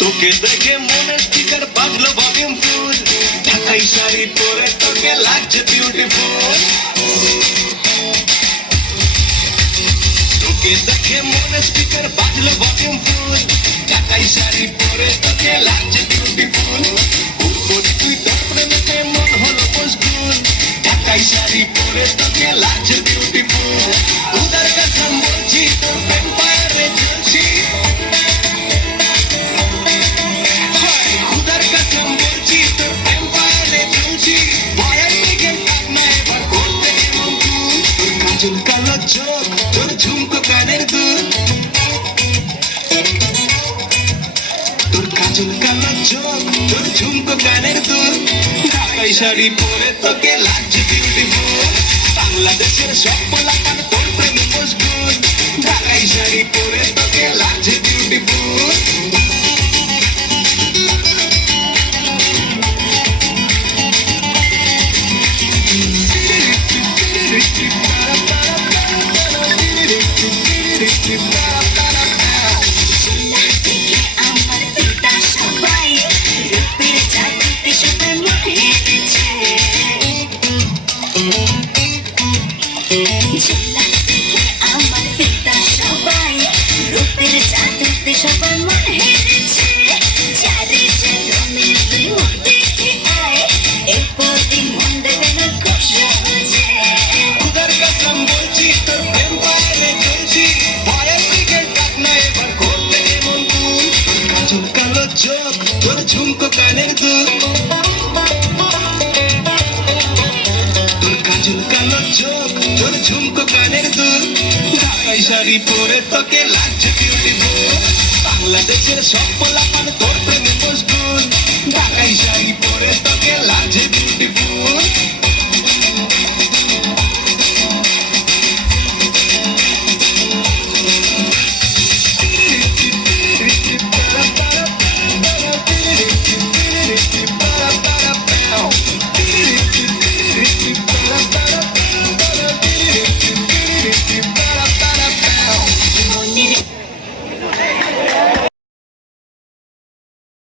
তোকে দেখে মনে স্পিকার বাজলো ভলিউম ফুল, ঢাকাই শাড়ি পরে তোকে লাগছে বিউটিফুল। তোকে দেখে মনে স্পিকার বাজলো ভলিউম ফুল, ঢাকাই শাড়ি পরে তোকে লাগছে বিউটিফুল। উপরে তুই তোর প্রেমেতে মন হলো মশগুল, ঢাকাই শাড়ি পরে তোকে লাগছে বিউটিফুল। উদার কাছে বলছি তোর প্রেম ফায়ারে জ্বলছি, কালো চোখ তোর ঝুমকো কানের দুল, তোর কাজল কালো চোখ তোর ঝুমকো কানের দুল। ঢাকাই শাড়ি পরে তোকে লাগছে বিউটিফুল, বাংলাদেশের সব পোলাপান তোর প্রেমে মশগুল। ঢাকাই শাড়ি পরে তোকে লাগছে বিউটিফুল। চোখ তোর ঝুমকো কানের দুল, তোর কাজল কালো চোখ তোর ঝুমকো কানের দুল। ঢাকাই শাড়ি পরে তোকে লাগছে বিউটিফুল, বাংলাদেশের সব পোলাপান তোর প্রেমে মশগুল। ঢাকাই শাড়ি পরে তোকে লাগছে